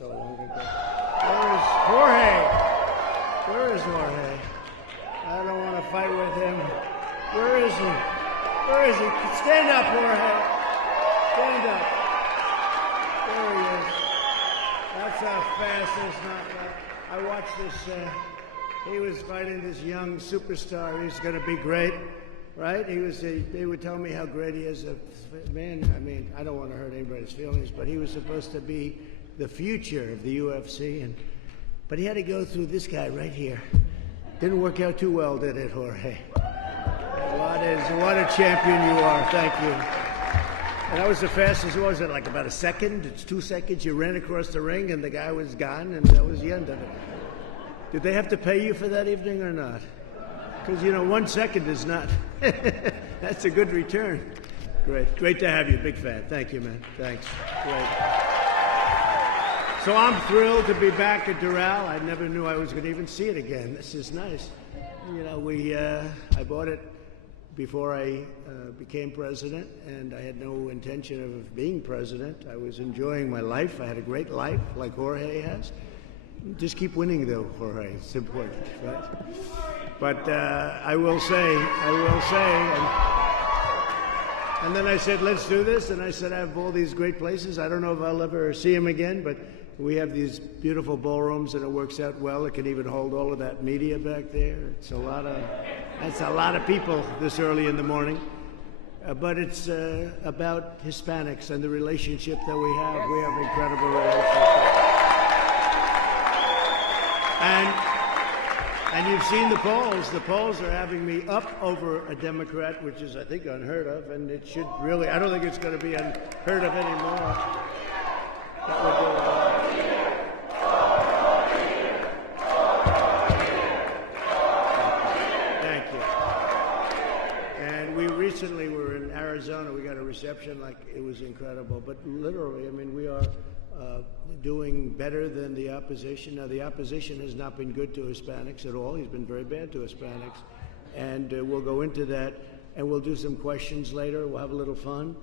So long ago. Where is Jorge? Where is Jorge? I don't want to fight with him. Where is he? Where is he? Stand up, Jorge. Stand up. There he is. That's how fast this knockout. I watched this. He was fighting this young superstar. He's going to be great, right? They would tell me how great he is. Man, I mean, I don't want to hurt anybody's feelings, but he was supposed to be the future of the UFC, but he had to go through this guy right here. Didn't work out too well, did it, Jorge? What a champion you are. Thank you. And that was the fastest. What was it, like about a second? It's 2 seconds. You ran across the ring, and the guy was gone, and that was the end of it. Did they have to pay you for that evening or not? Because, 1 second is not. That's a good return. Great to have you. Big fan. Thank you, man. Thanks. Great. So I'm thrilled to be back at Doral. I never knew I was going to even see it again. This is nice. I bought it before I became president, and I had no intention of being president. I was enjoying my life. I had a great life, like Jorge has. Just keep winning, though, Jorge. It's important, right? But I will say, and then I said, let's do this. And I said, I have all these great places. I don't know if I'll ever see him again, but we have these beautiful ballrooms, and it works out well. It can even hold all of that media back there. That's a lot of people this early in the morning. But it's about Hispanics and the relationship that we have. We have incredible relationships. And you've seen the polls. The polls are having me up over a Democrat, which is, I think, unheard of, and it should really, I don't think it's going to be unheard of anymore. Thank you. And we recently were in Arizona. We got a reception, like, it was incredible. But literally, I mean, we are doing better than the opposition. Now, the opposition has not been good to Hispanics at all. He's been very bad to Hispanics. And we'll go into that, and we'll do some questions later. We'll have a little fun.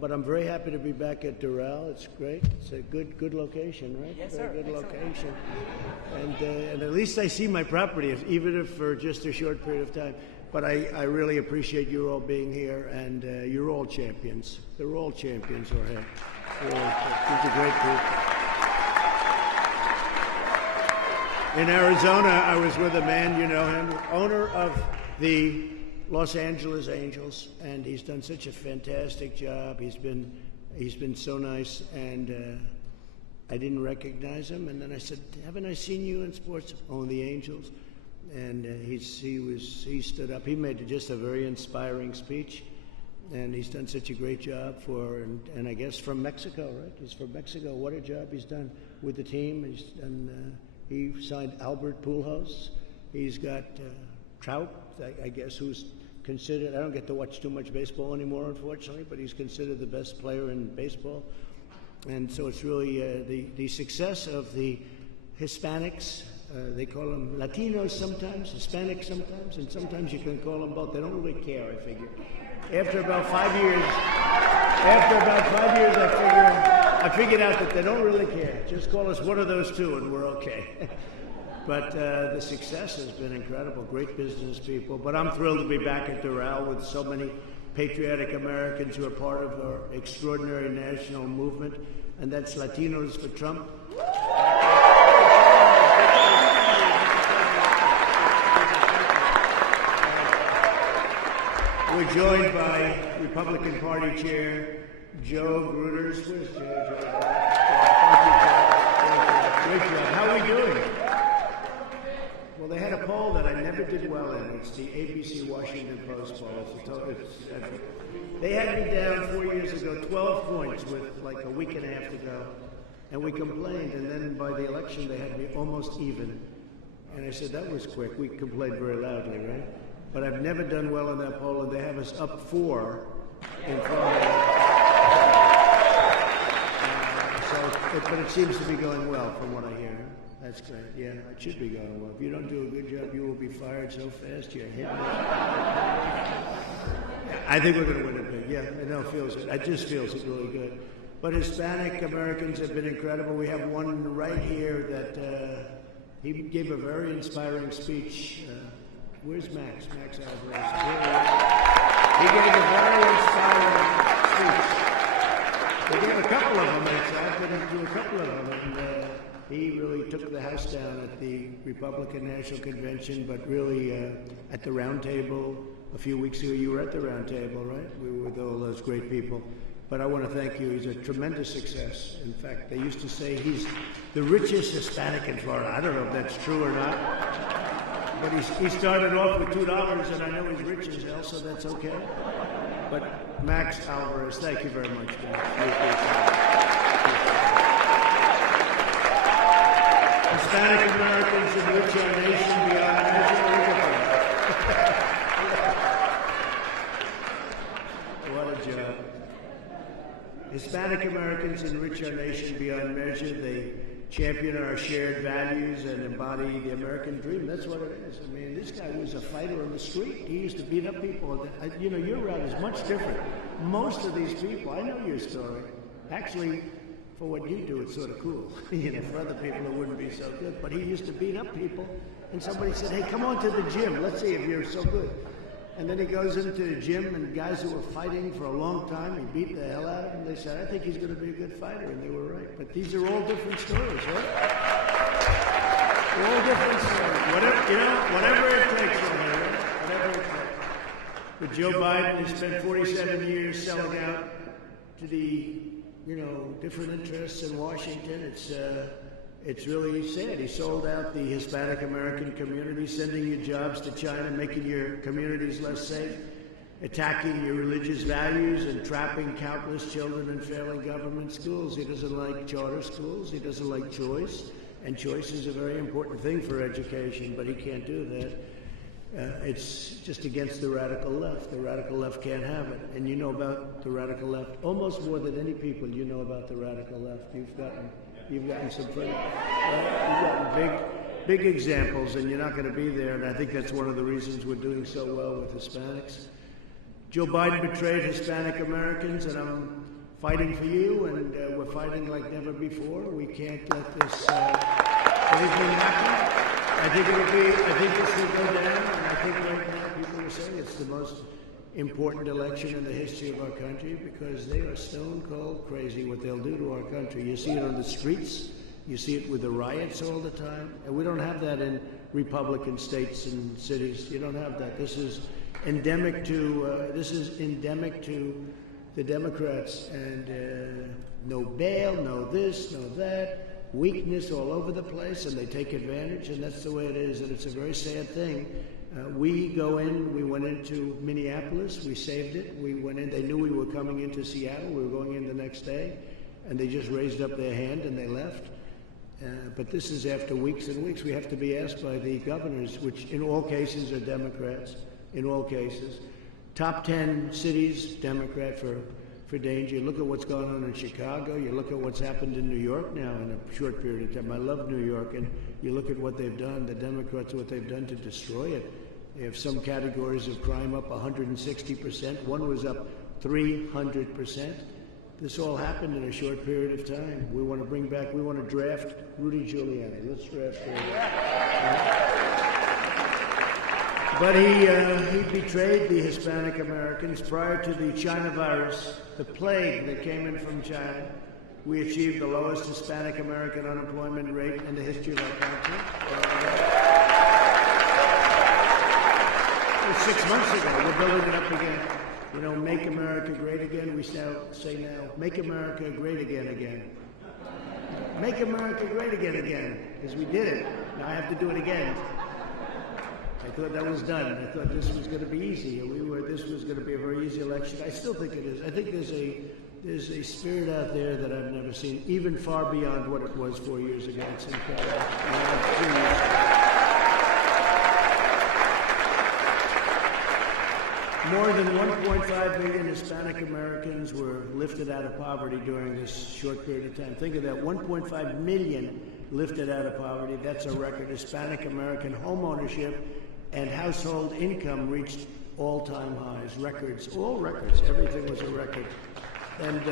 But I'm very happy to be back at Doral. It's great. It's a good location, right? Yes, sir. Very good location. And at least I see my property, even if for just a short period of time. But I really appreciate you all being here, and you're all champions. They're all champions, Jorge. These are great group. In Arizona, I was with a man, you know him, owner of the Los Angeles Angels, and he's done such a fantastic job. He's been so nice, and I didn't recognize him. And then I said, "Haven't I seen you in sports?" "Oh, the Angels." And he stood up. He made just a very inspiring speech. And he's done such a great job and I guess from Mexico, right? He's from Mexico. What a job he's done with the team. He signed Albert Pujols. He's got Trout, I guess, who's considered, I don't get to watch too much baseball anymore, unfortunately, but he's considered the best player in baseball. And so it's really the success of the Hispanics. They call them Latinos sometimes, Hispanics sometimes, and sometimes you can call them both. They don't really care, I figure. After about 5 years, I figured out that they don't really care. Just call us one of those two, and we're okay. But the success has been incredible. Great business people. But I'm thrilled to be back at Doral with so many patriotic Americans who are part of our extraordinary national movement, and that's Latinos for Trump. We're joined by Republican Party Chair Joe Gruters. Where's Joe? Thank you, Joe. How are we doing? Well, they had a poll that I never did well in. It's the ABC Washington Post poll. They had me down 4 years ago, 12 points with like a week and a half to go. And we complained, and then by the election, they had me almost even. And I said, that was quick. We complained very loudly, right? But I've never done well in that poll, and they have us up 4 in Florida. But it seems to be going well from what I hear. That's great. Yeah, it should be going well. If you don't do a good job, you will be fired so fast you're hitting it. I think we're going to win it big. Yeah, I know it feels it. It just feels it really good. But Hispanic Americans have been incredible. We have one right here that he gave a very inspiring speech. Where's Max? Max Alvarez. He gave a very inspiring speech. He gave a couple of them, actually. I've been to a couple of them. And he really took the house down at the Republican National Convention, but really at the roundtable a few weeks ago. You were at the roundtable, right? We were with all those great people. But I want to thank you. He's a tremendous success. In fact, they used to say he's the richest Hispanic in Florida. I don't know if that's true or not. But he started off with $2, and I know he's rich as hell, so that's okay. But Max Alvarez, thank you very much, guys. Hispanic Americans enrich our nation beyond measure. What a job. Hispanic Americans enrich our nation beyond measure. They champion our shared values and embody the American dream. That's what it is. I mean, this guy was a fighter on the street. He used to beat up people. You know, your route is much different. Most of these people, I know your story. Actually, for what you do, it's sort of cool. You know, for other people, it wouldn't be so good. But he used to beat up people, and somebody said, hey, come on to the gym. Let's see if you're so good. And then he goes into the gym, and guys who were fighting for a long time, he beat the hell out of them. They said, I think he's going to be a good fighter, and they were right. But these are all different stories, right? All different stories. Whatever it takes, whatever it takes. But Joe Biden has spent 47 years selling out to the, different interests in Washington. It's really sad. He sold out the Hispanic American community, sending you jobs to China, making your communities less safe, attacking your religious values, and trapping countless children in failing government schools. He doesn't like charter schools. He doesn't like choice. And choice is a very important thing for education, but he can't do that. It's just against the radical left. The radical left can't have it. And you know about the radical left almost more than any people you know about the radical left. You've gotten some pretty, you've gotten big examples, and you're not going to be there. And I think that's one of the reasons we're doing so well with Hispanics. Joe Biden betrayed Hispanic Americans, and I'm fighting for you, and we're fighting like never before. We can't let this anything happen. I think this will go down, and I think right now people are saying it's the most important election in the history of our country because they are stone cold crazy what they'll do to our country. You see it on the streets, you see it with the riots all the time, and we don't have that in Republican states and cities. You don't have that. This is endemic to the Democrats, and no bail, no this, no that. Weakness all over the place, and they take advantage, and that's the way it is, and it's a very sad thing. We went into Minneapolis, we saved it, we went in, they knew we were coming into Seattle, we were going in the next day, and they just raised up their hand and they left. But this is after weeks and weeks. We have to be asked by the governors, which in all cases are Democrats, in all cases. Top 10 cities, Democrat for danger. You look at what's going on in Chicago. You look at what's happened in New York now in a short period of time. I love New York, and you look at what they've done, the Democrats, what they've done to destroy it. They have some categories of crime up 160%. One was up 300%. This all happened in a short period of time. We want to draft Rudy Giuliani. Let's draft him. But he betrayed the Hispanic Americans. Prior to the China virus, the plague that came in from China, we achieved the lowest Hispanic American unemployment rate in the history of our country. 6 months ago, we're building it up again. Make America great again. We say now, make America great again. Make America great again, because we did it. Now I have to do it again. I thought that was done. I thought this was going to be easy. This was going to be a very easy election. I still think it is. I think there's a spirit out there that I've never seen, even far beyond what it was 4 years ago. It's incredible. More than 1.5 million Hispanic Americans were lifted out of poverty during this short period of time. Think of that, 1.5 million lifted out of poverty. That's a record. Hispanic American home ownership and household income reached all-time highs, records, all records. Everything was a record. And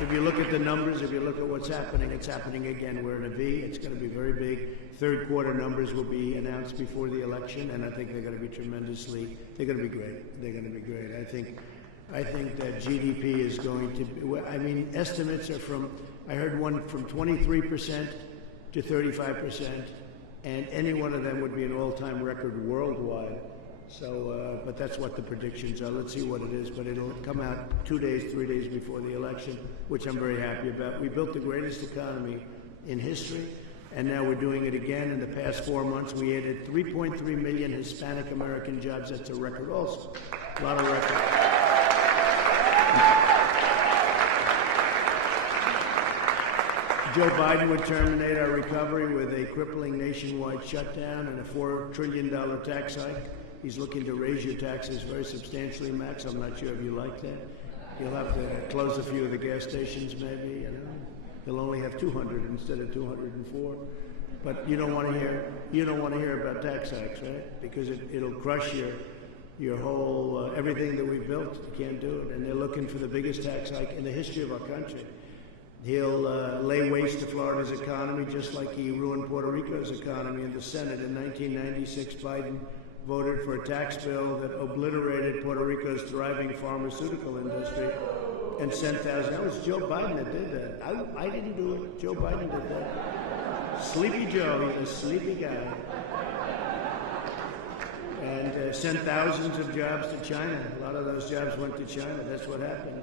if you look at the numbers, if you look at what's happening, it's happening again. We're in a V. It's going to be very big. Third quarter numbers will be announced before the election, and I think they're going to be tremendously. They're going to be great. They're going to be great. I think that GDP is going to be. I mean, estimates are from. I heard one from 23% to 35%, and any one of them would be an all-time record worldwide. So, but that's what the predictions are. Let's see what it is. But it'll come out 2 days, 3 days before the election, which I'm very happy about. We built the greatest economy in history, and now we're doing it again. In the past 4 months, we added 3.3 million Hispanic American jobs. That's a record also. A lot of records. Joe Biden would terminate our recovery with a crippling nationwide shutdown and a $4 trillion tax hike. He's looking to raise your taxes very substantially, Max. I'm not sure if you like that. He'll have to close a few of the gas stations, maybe. He'll only have 200 instead of 204. But you don't want to hear about tax hikes, right? Because it'll crush your whole everything that we've built. You can't do it. And they're looking for the biggest tax hike in the history of our country. He'll lay waste to Florida's economy, just like he ruined Puerto Rico's economy in the Senate in 1996. Biden voted for a tax bill that obliterated Puerto Rico's thriving pharmaceutical industry and sent thousands. That was Joe Biden that did that. I didn't do it. Joe Biden did that. Sleepy Joe, he's a sleepy guy. And sent thousands of jobs to China. A lot of those jobs went to China. That's what happened.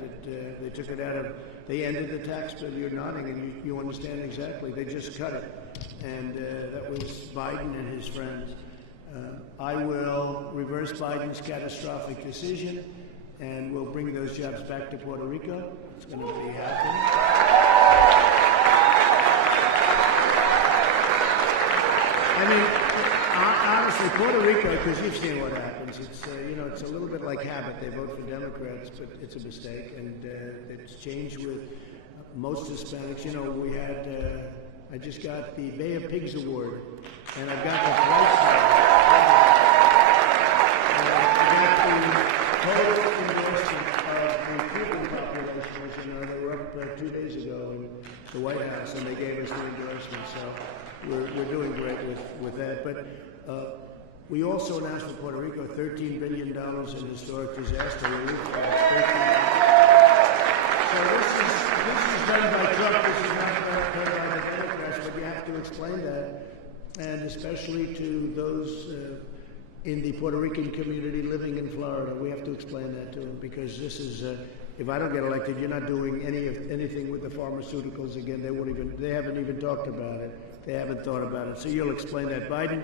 They took it out of, they ended the tax bill. You're nodding and you understand exactly. They just cut it. And that was Biden and his friends. I will reverse Biden's catastrophic decision, and we'll bring those jobs back to Puerto Rico. It's going to be happening. I mean, honestly, Puerto Rico, because you've seen what happens. It's it's a little bit like habit. They vote for Democrats, but it's a mistake, and it's changed with most Hispanics. We had. I just got the Bay of Pigs Award, and I've got the total endorsement of the Cuban population. They were up 2 days ago in the White House, and they gave us the endorsement. So we're doing great with that. But we also announced for Puerto Rico $13 billion in historic disaster relief. So this is done by Trump. This is not done by the Democrats, but you have to explain that, and especially to those in the Puerto Rican community living in Florida. We have to explain that to them, because this is, if I don't get elected, you're not doing anything with the pharmaceuticals again. They haven't even talked about it. They haven't thought about it. So you'll explain that. Biden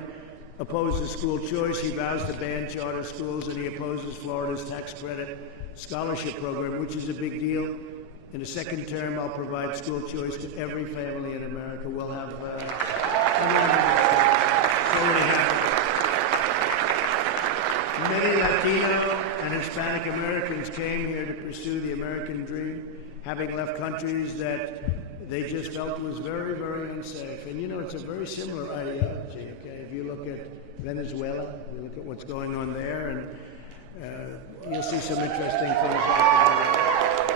opposes school choice. He vows to ban charter schools, and he opposes Florida's tax credit scholarship program, which is a big deal. In the second term, I'll provide school choice to every family in America. We'll have many Latino and Hispanic Americans came here to pursue the American dream, having left countries that they just felt was very, very unsafe. And it's a very similar ideology, okay? If you look at Venezuela, you look at what's going on there, and you'll see some interesting things happening.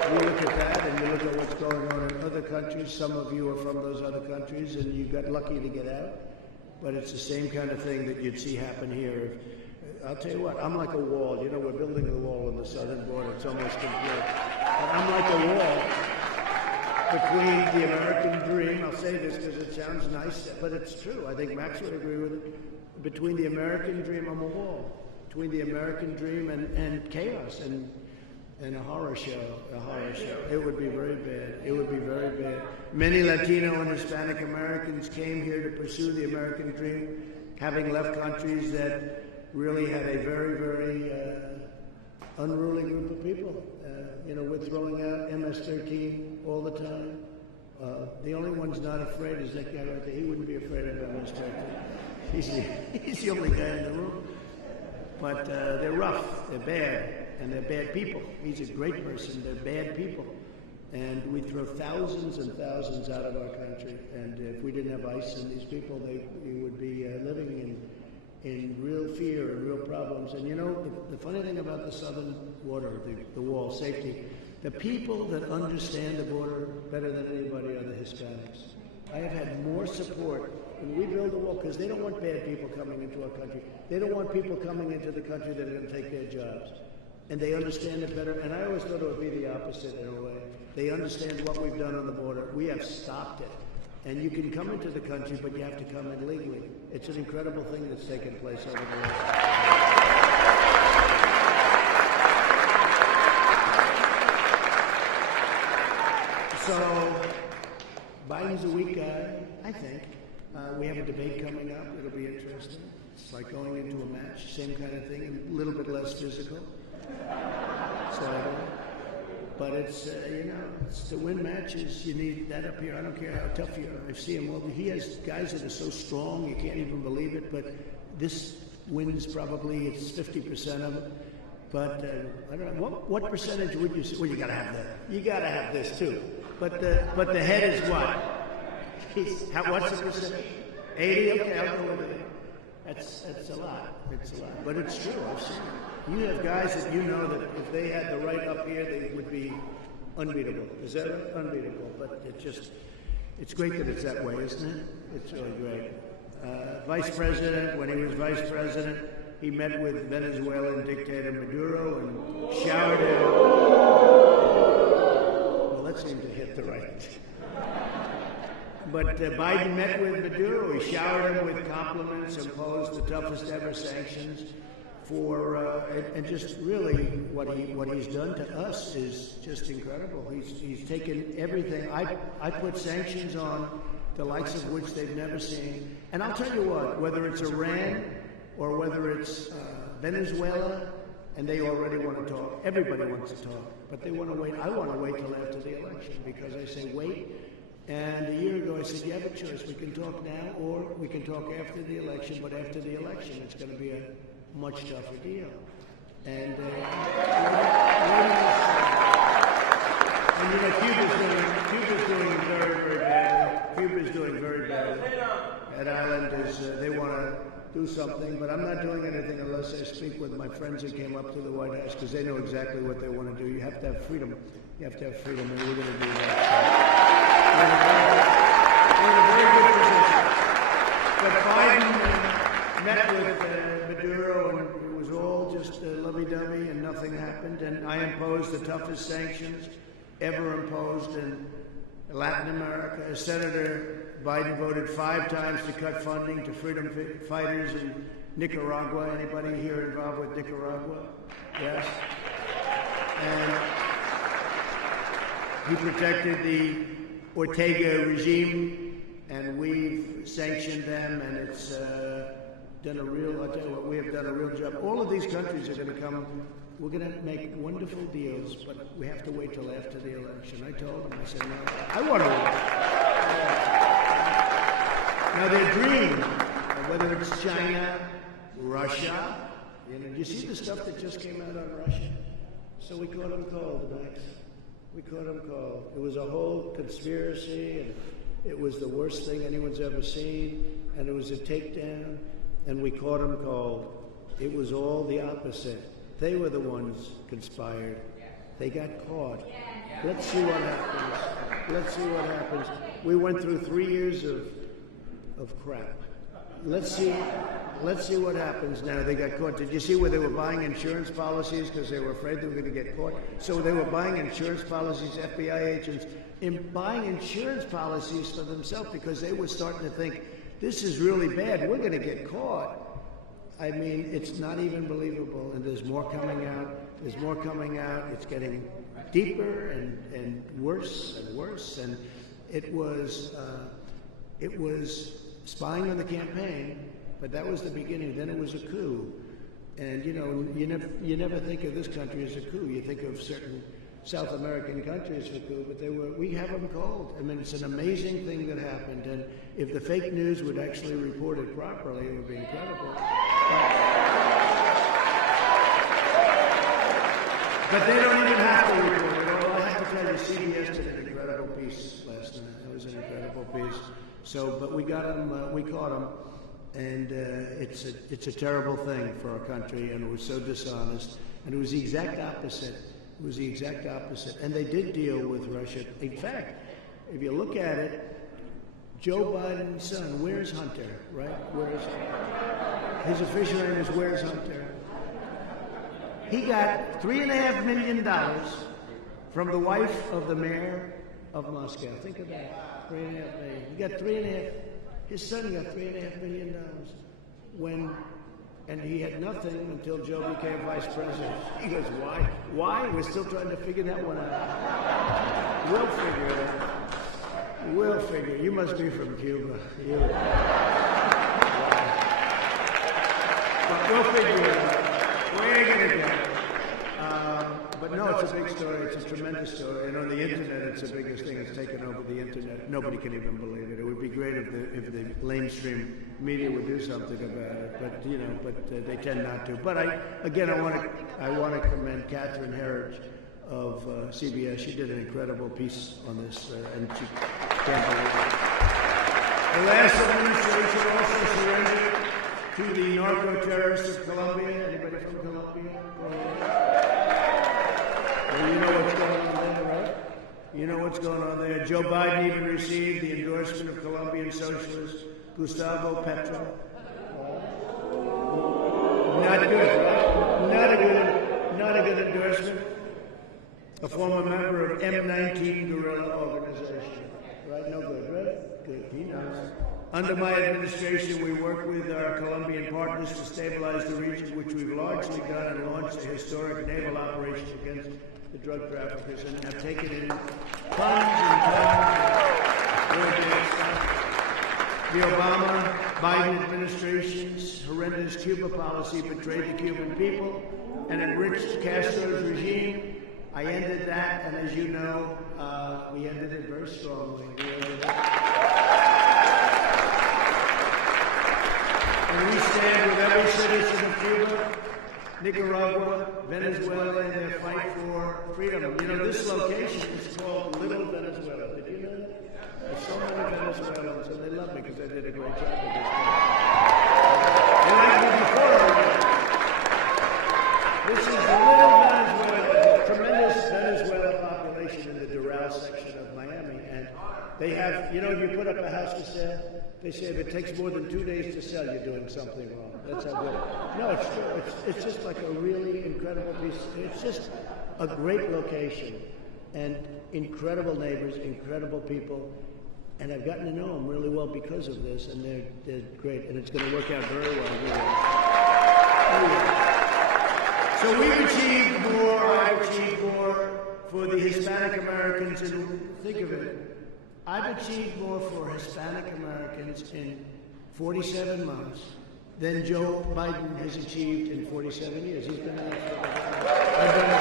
You look at that, and you look at what's going on in other countries. Some of you are from those other countries, and you got lucky to get out. But it's the same kind of thing that you'd see happen here. I'll tell you what, I'm like a wall. We're building a wall on the southern border. It's almost complete. But I'm like a wall between the American dream. I'll say this because it sounds nice, but it's true. I think Max would agree with it. Between the American dream, I'm a wall. Between the American dream and chaos and a horror show. It would be very bad. It would be very bad. Many Latino and Hispanic Americans came here to pursue the American dream, having left countries that really had a very, very unruly group of people. We're throwing out MS-13 all the time. The only one's not afraid is that guy right there. He wouldn't be afraid of MS-13. He's the only guy in the room. But they're rough, they're bad, and they're bad people. He's a great person, they're bad people. And we throw thousands and thousands out of our country. And if we didn't have ICE and these people, we would be living in real fear and real problems. And the funny thing about the southern border, the wall, safety, The people that understand the border better than anybody are the Hispanics. I have had more support when we build a wall, because they don't want bad people coming into our country. They don't want people coming into the country that are going to take their jobs. And they understand it better. And I always thought it would be the opposite in a way. They understand what we've done on the border. We have stopped it. And you can come into the country, but you have to come in legally. It's an incredible thing that's taken place over the last. So, Biden's a weak guy, I think. We have a debate coming up. It'll be interesting. It's like going into a match, same kind of thing, a little bit less physical. So, but it's, it's to win matches, you need that up here. I don't care how tough you are. I see him. He has guys that are so strong, you can't even believe it. But this wins probably, it's 50% of it. But I don't know, what percentage would you say? Well, you got to have that. You got to have this too. But the head is what? What's the percentage? 80? Okay, I'll go with it. That's a lot. It's a lot. But it's true. I've seen it. You have guys that you know that if they had the right up here, they would be unbeatable. Is that right? Unbeatable. But it's great that it's that way, isn't it? It's really great. Vice President, when he was Vice President, he met with Venezuelan dictator Maduro and showered him. Well, that seemed to hit the right. But Biden met with Maduro. He showered him with compliments, imposed the toughest ever sanctions for, and just really what he's done to us is just incredible. He's taken everything. I put sanctions on the likes of which they've never seen. And I'll tell you what, whether it's Iran or whether it's Venezuela, and they already want to talk. Everybody wants to talk, but they want to wait. I want to wait till after the election because I say wait. And a year ago I said, you have a choice. We can talk now or we can talk after the election, but after the election it's going to be a much tougher deal. And Cuba's doing very, very badly. Cuba's doing very badly. That island is, they want to do something, but I'm not doing anything unless I speak with my friends who came up to the White House because they know exactly what they want to do. You have to have freedom. You have to have freedom, and we're going to do that. We're in a very good position. But Biden met with Maduro, and it was all just lovey-dovey, and nothing happened. And I imposed the toughest sanctions ever imposed in Latin America. As Senator Biden voted 5 times to cut funding to freedom fighters in Nicaragua. Anybody here involved with Nicaragua? Yes. And he protected the Ortega regime, and we've sanctioned them, and it's done a real, I'll tell you what, we have done a real job. All of these countries are going to come, we're going to make wonderful deals, but we have to wait till after the election. I told them, I said, no, I want to wait. Now their dream, whether it's China, Russia, you see the stuff that just came out on Russia? So we caught them cold, Max. We caught them cold. It was a whole conspiracy, and it was the worst thing anyone's ever seen, and it was a takedown, and we caught them cold. It was all the opposite. They were the ones conspired. They got caught. Let's see what happens. Let's see what happens. We went through 3 years of crap. Let's see what happens now. They got caught. Did you see where they were buying insurance policies because they were afraid they were going to get caught? So they were buying insurance policies, FBI agents, in buying insurance policies for themselves because they were starting to think, this is really bad. We're going to get caught. I mean, it's not even believable. And there's more coming out. There's more coming out. It's getting deeper and worse and worse. And it was spying on the campaign, but that was the beginning. Then it was a coup. And, you never think of this country as a coup. You think of certain South American countries for coup, but we have them cold. I mean, it's an amazing thing that happened. And if the fake news would actually report it properly, it would be incredible. But they don't even have to report it. Well, I have to tell you, CBS did an incredible piece last night. It was an incredible piece. So, but we got them, we caught them, and it's a terrible thing for our country, and it was so dishonest, and it was the exact opposite It was the exact opposite. And they did deal with Russia. In fact, if you look at it, Joe Biden's son, where's Hunter, right? Where's his official name is Where's Hunter? He got $3.5 million from the wife of the mayor of Moscow. Think of that, $3.5 million. He got $3.5. His son got $3.5 million and he had nothing until Joe became vice president. He goes, why? Why? We're still trying to figure that one out. We'll figure it out. We'll figure. You must be from Cuba. But we'll figure it out. We're going to get it. But no, it's a big story. It's a tremendous story. And on the internet, it's the biggest thing. It's taken over the internet. Nobody can even believe it. It would be great if the mainstream media would do something about it. But they tend not to. But I want to commend Catherine Herridge of CBS. She did an incredible piece on this, and she can't believe it. The last administration also surrendered to the narco-terrorists of Colombia. Anybody from Colombia? Well, you know what's going on there, right? You know what's going on there. Joe Biden even received the endorsement of Colombian socialist Gustavo Petro. Not good, right? Not a good endorsement. A former member of M19 guerrilla organization. Right? No good, right? Good. He knows. Under my administration, we work with our Colombian partners to stabilize the region, which we've largely done, and launched a historic naval operation against the drug traffickers, and have taken in tons and tons. The Obama-Biden administration's horrendous Cuba policy betrayed the Cuban people and enriched Castro's regime. I ended that, and as you know, we ended it very strongly. And we stand with every citizen of Cuba, Nicaragua, Venezuela in their fight for freedom. You know, this location is called Little Venezuela. Did you know that? There's so many Venezuelans, and they love me because I did a great job with this. And I did before. This is Little Venezuela, a tremendous Venezuela population in the Doral section of Miami. And they have, you know, if you put up a house for sale, they say if it takes more than 2 days to sell, you're doing something wrong. That's how good. No, it's true. It's just like a really incredible piece. It's just a great location, and incredible neighbors, incredible people, and I've gotten to know them really well because of this, and they're great, and it's going to work out very well. So we've achieved more. I've achieved more for the Hispanic Americans, and think of it. I've achieved more for Hispanic Americans in 47 months than Joe Biden has achieved in 47 years. He's been in I've done it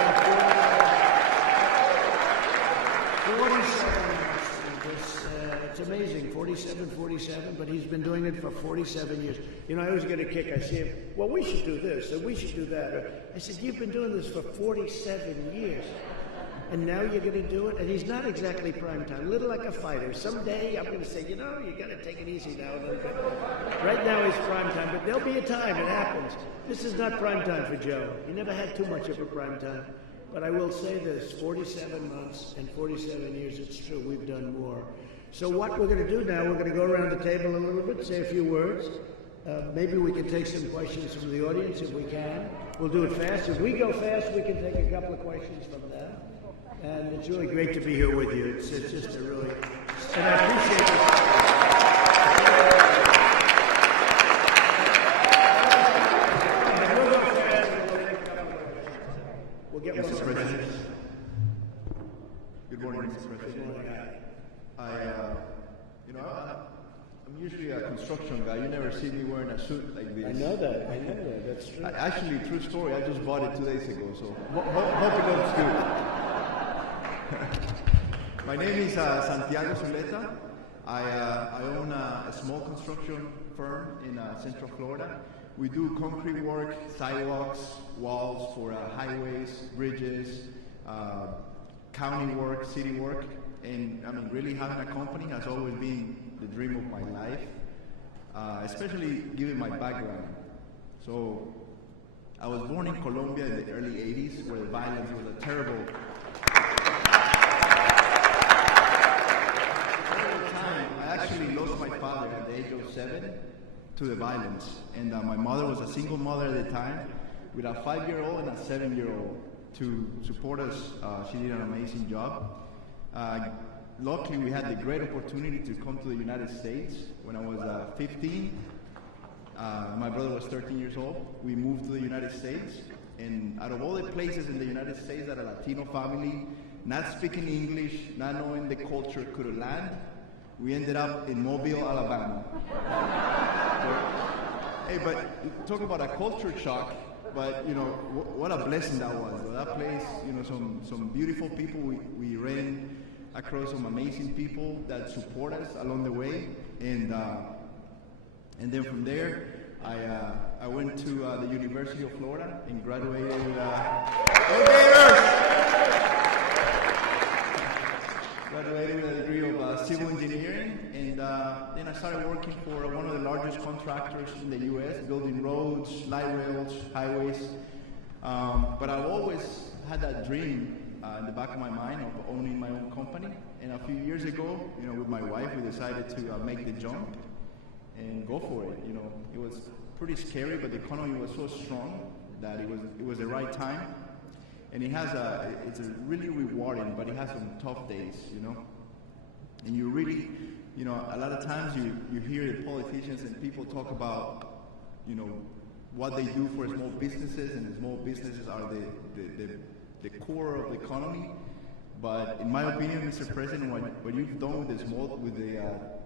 for 47 months. It's amazing, 47, but he's been doing it for 47 years. You know, I always get a kick. I see him, well, we should do this, and we should do that. I said, you've been doing this for 47 years. And now you're going to do it? And he's not exactly prime time. A little like a fighter. Someday I'm going to say, you know, you got to take it easy now a little bit. Right now he's prime time, but there'll be a time. It happens. This is not prime time for Joe. He never had too much of a prime time. But I will say this, 47 months and 47 years, it's true, we've done more. So what we're going to do now, we're going to go around the table a little bit, say a few words. Maybe we can take some questions from the audience if we can. We'll do it fast. If we go fast, we can take a couple of questions from them. And it's really great to be here with you. It's just a really, and I appreciate it. We'll go fast and we'll take a couple of questions. We'll get one. Mr. President. Good morning, Mr. President. Good morning. I'm usually a construction guy. You never see me wearing a suit like this. I know that. That's true. Actually, true story. I just bought it 2 days ago, so hope it looks good. My name is Santiago Zuleta. I own a small construction firm in Central Florida. We do concrete work, sidewalks, walls for highways, bridges, county work, city work. And I mean, really having a company has always been the dream of my life, especially given my background. So I was born in Colombia in the early 80s, where the violence was a terrible time. I actually lost my father at the age of 7 to the violence. And my mother was a single mother at the time with a 5-year-old and a 7-year-old to support us. She did an amazing job. Luckily, we had the great opportunity to come to the United States when I was 15. My brother was 13 years old. We moved to the United States, and out of all the places in the United States that a Latino family, not speaking English, not knowing the culture, could land, we ended up in Mobile, Alabama. Hey, but talk about a culture shock. But you know, what a blessing that was. That place, you know, some beautiful people. We ran across some amazing people that support us along the way, and then from there, I went to the University of Florida and graduated with a degree of civil engineering, and then I started working for one of the largest contractors in the U.S., building roads, light rails, highways. But I've always had that dream in the back of my mind of owning my own company. And a few years ago, you know, with my wife, we decided to make the jump and go for it. You know, it was pretty scary, but the economy was so strong that it was the right time. And it's a really rewarding, but it has some tough days, you know. And you really, you know, a lot of times you hear the politicians and people talk about, you know, what they do for small businesses, and small businesses are the core of the economy. But in my opinion, Mr. President, what you've done with the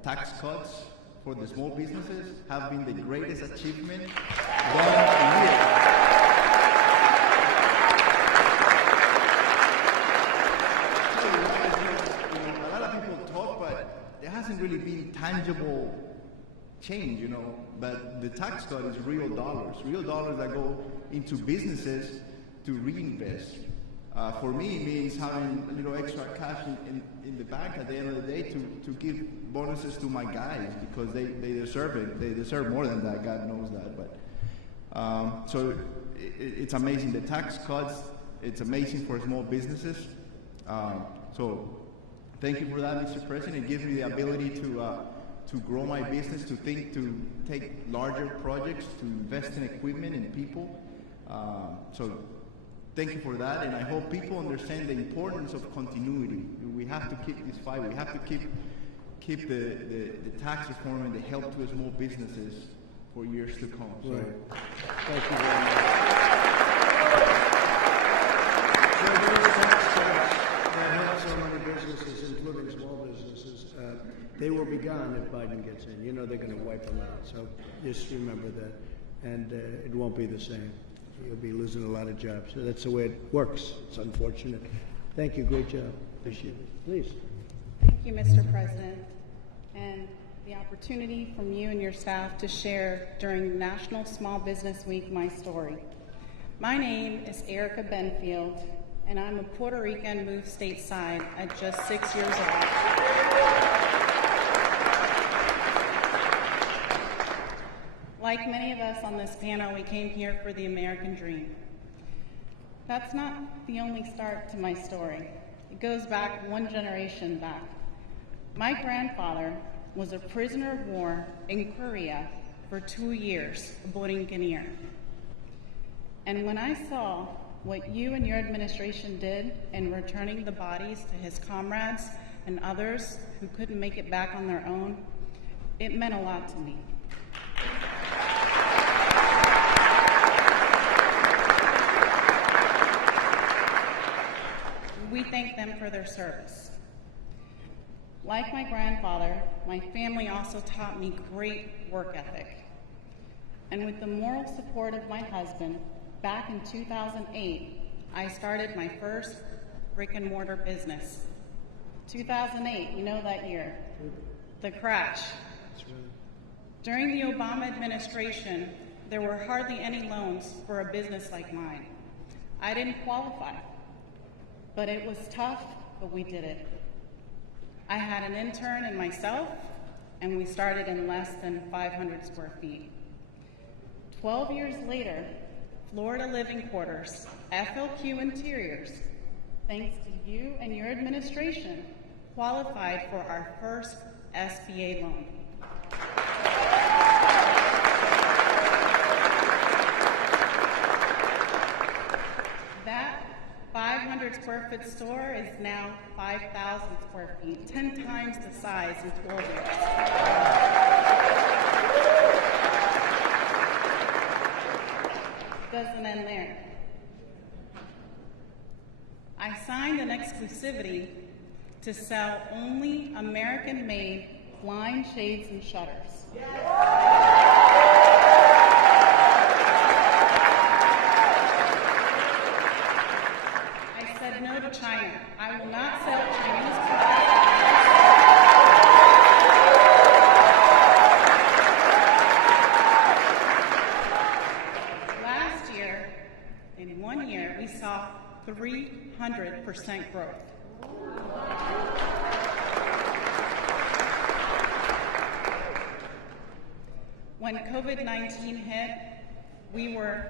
tax cuts for the small businesses have been the greatest achievement done in years. Hasn't really been tangible change, you know, but the tax cut is real dollars that go into businesses to reinvest. For me, it means having a little extra cash in the bank at the end of the day to give bonuses to my guys, because they deserve it. They deserve more than that. God knows that. But so it's amazing. The tax cuts, it's amazing for small businesses. So thank you for that, Mr. President. It gives me the ability to grow my business, to take larger projects, to invest in equipment and people. So thank you for that, and I hope people understand the importance of continuity. We have to keep this fight. We have to keep the tax reform and the help to small businesses for years to come. So, right. Thank you very much. So many businesses, including small businesses, they will be gone if Biden gets in. You know they're going to wipe them out. So just remember that, and it won't be the same. You'll be losing a lot of jobs. So that's the way it works. It's unfortunate. Thank you. Great job. Appreciate it. Please. Thank you, Mr. President, and the opportunity from you and your staff to share during National Small Business Week my story. My name is Erica Benfield, and I'm a Puerto Rican moved stateside at just 6 years old. Like many of us on this panel, we came here for the American dream. That's not the only start to my story. It goes back one generation back. My grandfather was a prisoner of war in Korea for 2 years, a Borinquenier. And when I saw what you and your administration did in returning the bodies to his comrades and others who couldn't make it back on their own, it meant a lot to me. We thank them for their service. Like my grandfather, my family also taught me great work ethic. And with the moral support of my husband, back in 2008, I started my first brick and mortar business. 2008, you know that year, the crash. That's right. During the Obama administration, there were hardly any loans for a business like mine. I didn't qualify, but it was tough, but we did it. I had an intern and myself, and we started in less than 500 square feet. 12 years later, Florida Living Quarters, FLQ Interiors, thanks to you and your administration, qualified for our first SBA loan. That 500 square foot store is now 5,000 square feet, 10 times the size in 12 years. Doesn't end there. I signed an exclusivity to sell only American-made blind shades and shutters. I said no to China. I will not sell Chinese products. Last year, in 1 year, we saw 300% growth. When COVID-19 hit, we were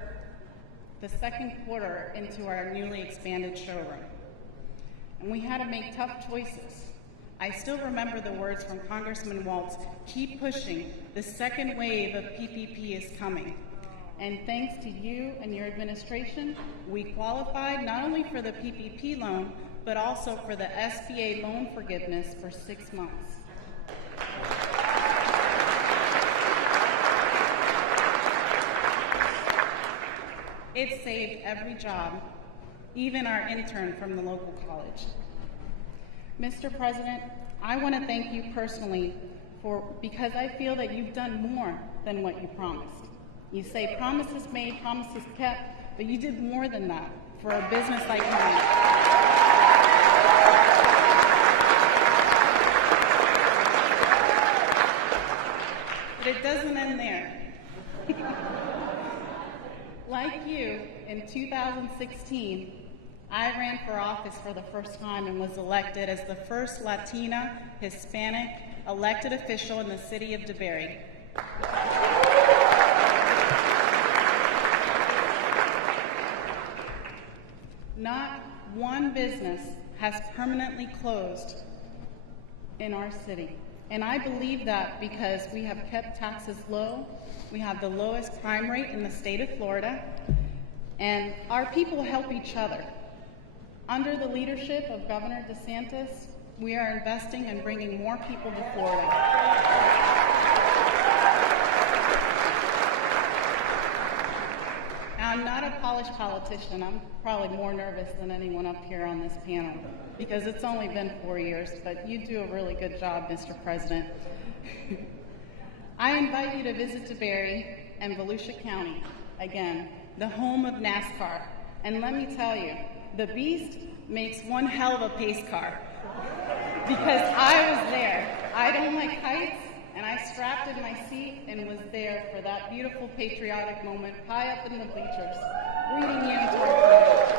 the second quarter into our newly expanded showroom, and we had to make tough choices. I still remember the words from Congressman Waltz, "Keep pushing, the second wave of PPP is coming." And thanks to you and your administration, we qualified not only for the PPP loan, but also for the SBA loan forgiveness for 6 months. It saved every job, even our intern from the local college. Mr. President, I want to thank you personally because I feel that you've done more than what you promised. You say promises made, promises kept, but you did more than that for a business like mine. But it doesn't end there. Like you, in 2016, I ran for office for the first time and was elected as the first Latina, Hispanic elected official in the city of DeBerry. Not one business has permanently closed in our city. And I believe that because we have kept taxes low, we have the lowest crime rate in the state of Florida, and our people help each other. Under the leadership of Governor DeSantis, we are investing in bringing more people to Florida. I'm not a polished politician. I'm probably more nervous than anyone up here on this panel because it's only been 4 years, but you do a really good job, Mr. President. I invite you to visit DeBerry and Volusia County, again, the home of NASCAR. And let me tell you, the Beast makes one hell of a pace car because I was there. I don't like heights, and I strapped in my seat and was there for that beautiful patriotic moment, high up in the bleachers, reading you into our country.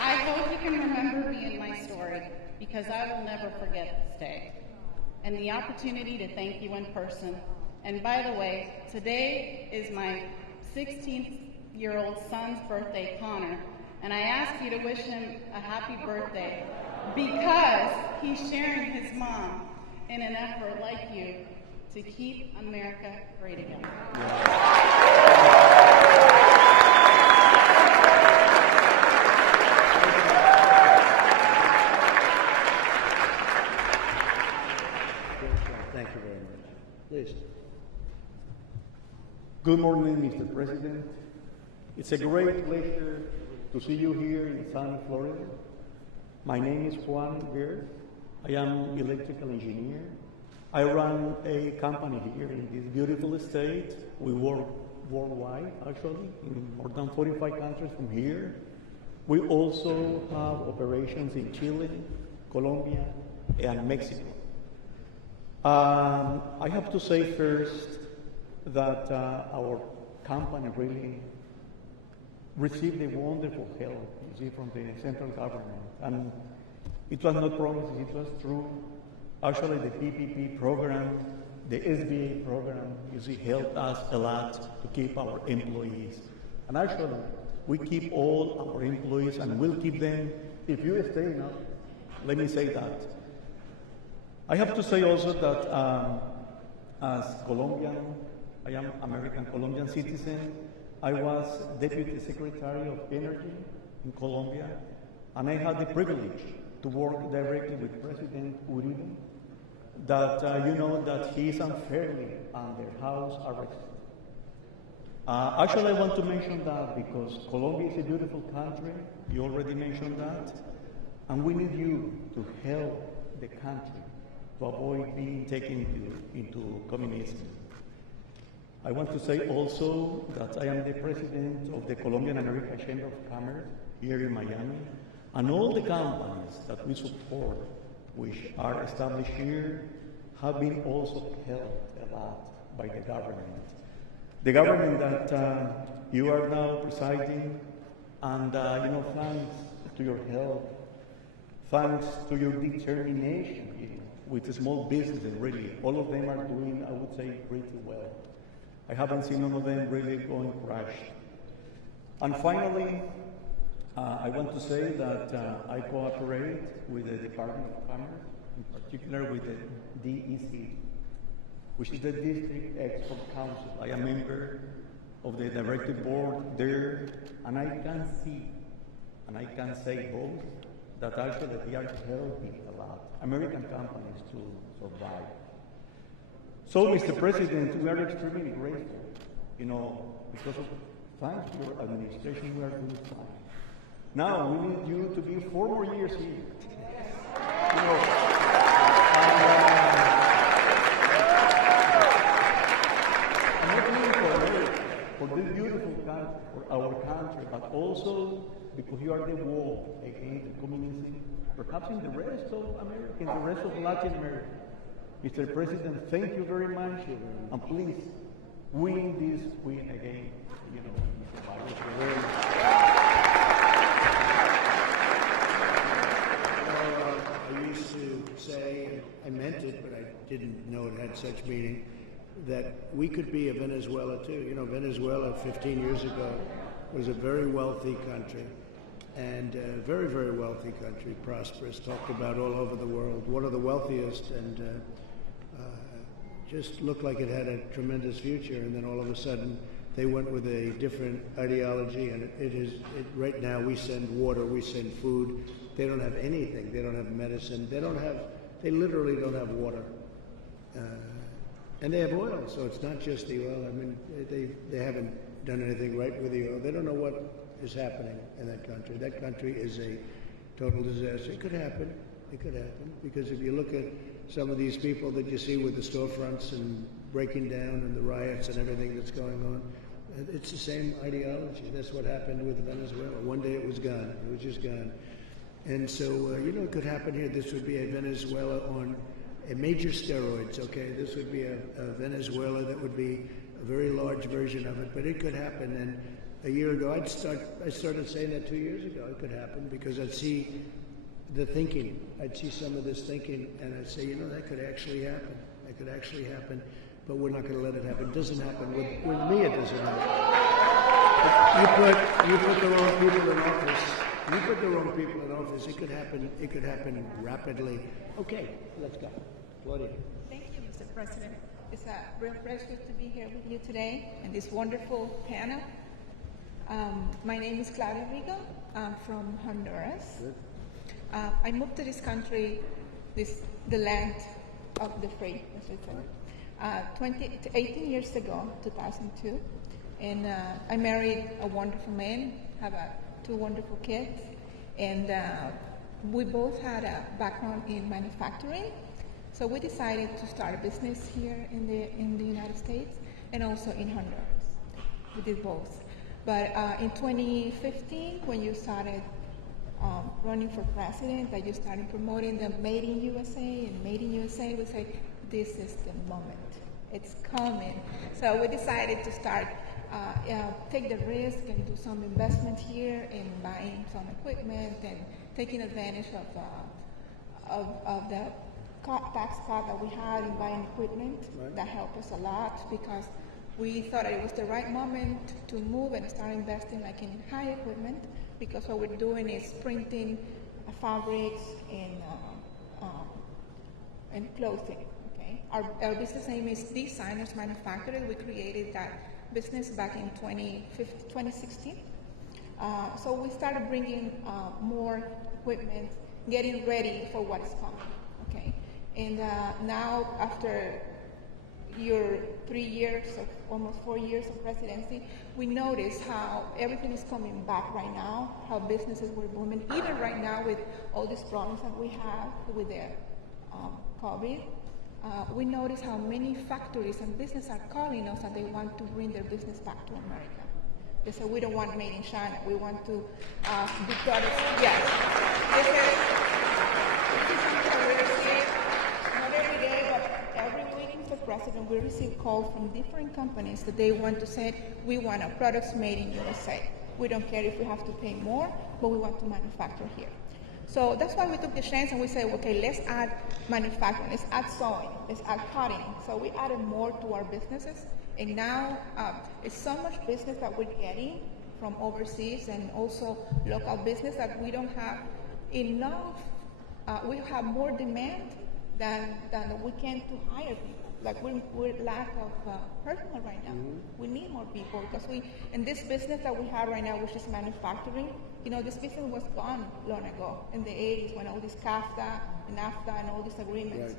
I hope you can remember me in my story, because I will never forget this day, and the opportunity to thank you in person. And by the way, today is my 16-year-old son's birthday, Connor, and I ask you to wish him a happy birthday, because he's sharing his mom in an effort like you to keep America great again. Thank you very much. Please. Good morning, Mr. President. It's a great pleasure to see you here in sunny Florida. My name is Juan Guerre. I am electrical engineer. I run a company here in this beautiful state. We work worldwide, actually, in more than 45 countries from here. We also have operations in Chile, Colombia, and Mexico. I have to say first that our company really received a wonderful help, you see, from the central government. And it was not promises, it was true. Actually, the PPP program the SBA program, you see, helped us a lot to keep our employees. And actually, we keep all our employees and we'll keep them if you stay enough. Let me say that. I have to say also that as Colombian, I am American Colombian citizen. I was Deputy Secretary of Energy in Colombia, and I had the privilege to work directly with President Uribe, that you know that he is unfairly under house arrest. Actually, I want to mention that because Colombia is a beautiful country, you already mentioned that, and we need you to help the country to avoid being taken into communism. I want to say also that I am the president of the Colombian American Chamber of Commerce here in Miami, and all the companies that we support, which are established here, have been also helped a lot by the government. The government that you are now presiding, and you know, thanks to your help, thanks to your determination with the small businesses, really, all of them are doing, I would say, pretty well. I haven't seen none of them really going crash. And finally, I want to say that I cooperate with the Department of Commerce, in particular with the DEC, which is the District Export Council. I am a member of the directive board there, and I can see, and I can say both, that actually they are helping a lot American companies to survive. So, Mr. President, we are extremely grateful, you know, because of thanks to your administration, we are doing fine. Now, we need you to be 4 more years here. You know, and not only for this beautiful country, for our country, but also because you are the wall against the communism, perhaps in the rest of America, in the rest of Latin America. Mr. President, thank you very much, and please win this win again. You know, I used to say, I meant it, but I didn't know it had such meaning, that we could be a Venezuela too. You know, Venezuela 15 years ago was a very wealthy country, and a very, very wealthy country, prosperous, talked about all over the world, one of the wealthiest, and just looked like it had a tremendous future. And then all of a sudden, they went with a different ideology, and right now we send water, we send food. They don't have anything. They don't have medicine. They literally don't have water. And they have oil, so it's not just the oil. I mean, they haven't done anything right with the oil. They don't know what is happening in that country. That country is a total disaster. It could happen. It could happen. Because if you look at some of these people that you see with the storefronts and breaking down and the riots and everything that's going on, it's the same ideology. That's what happened with Venezuela. One day it was gone. It was just gone. And so, you know, it could happen here. This would be a Venezuela on a major steroids, okay? This would be a Venezuela that would be a very large version of it, but it could happen. And a year ago, I started saying that 2 years ago. It could happen because I'd see the thinking. I'd see some of this thinking, and I'd say, you know, that could actually happen. That could actually happen, but we're not going to let it happen. It doesn't happen. With me, it doesn't happen. You put the wrong people in office. You put the wrong people in office. It could happen. It could happen rapidly. Okay, let's go. Claudia. Thank you, Mr. President. It's a real pleasure to be here with you today in this wonderful panel. My name is Claudia Rigo. I'm from Honduras. Good. I moved to this country, the land of the free, as we say, 18 years ago, 2002. And I married a wonderful man, have 2 wonderful kids, and we both had a background in manufacturing. So we decided to start a business here in the United States and also in Honduras. We did both. But in 2015, when you started running for president, that you started promoting the Made in USA and Made in USA, we say, this is the moment. It's coming. So we decided to start, take the risk and do some investment here in buying some equipment and taking advantage of the tax cut that we had in buying equipment. Right. That helped us a lot because we thought it was the right moment to move and start investing like in high equipment, because what we're doing is printing fabrics and clothing. Okay, our business name is Designers Manufacturing. We created that business back in 2016. So we started bringing more equipment, getting ready for what's coming. Okay, and now after your 3 years, almost 4 years of presidency, we notice how everything is coming back right now, how businesses were booming, even right now with all these problems that we have with the COVID. We notice how many factories and businesses are calling us and they want to bring their business back to America. They say, we don't want made in China, we want to do products. Yes. This is something that we receive, not every day, but every week, Mr. President, we receive calls from different companies that they want to say, we want our products made in USA. We don't care if we have to pay more, but we want to manufacture here. So that's why we took the chance and we said, okay, let's add manufacturing, let's add sewing, let's add cutting. So we added more to our businesses, and now it's so much business that we're getting from overseas and also local business that we don't have enough, we have more demand than we can to hire people. Like we're lack of personnel right now. We need more people because in this business that we have right now, which is manufacturing, this business was gone long ago in the 80s when all these CAFTA and NAFTA and all these agreements,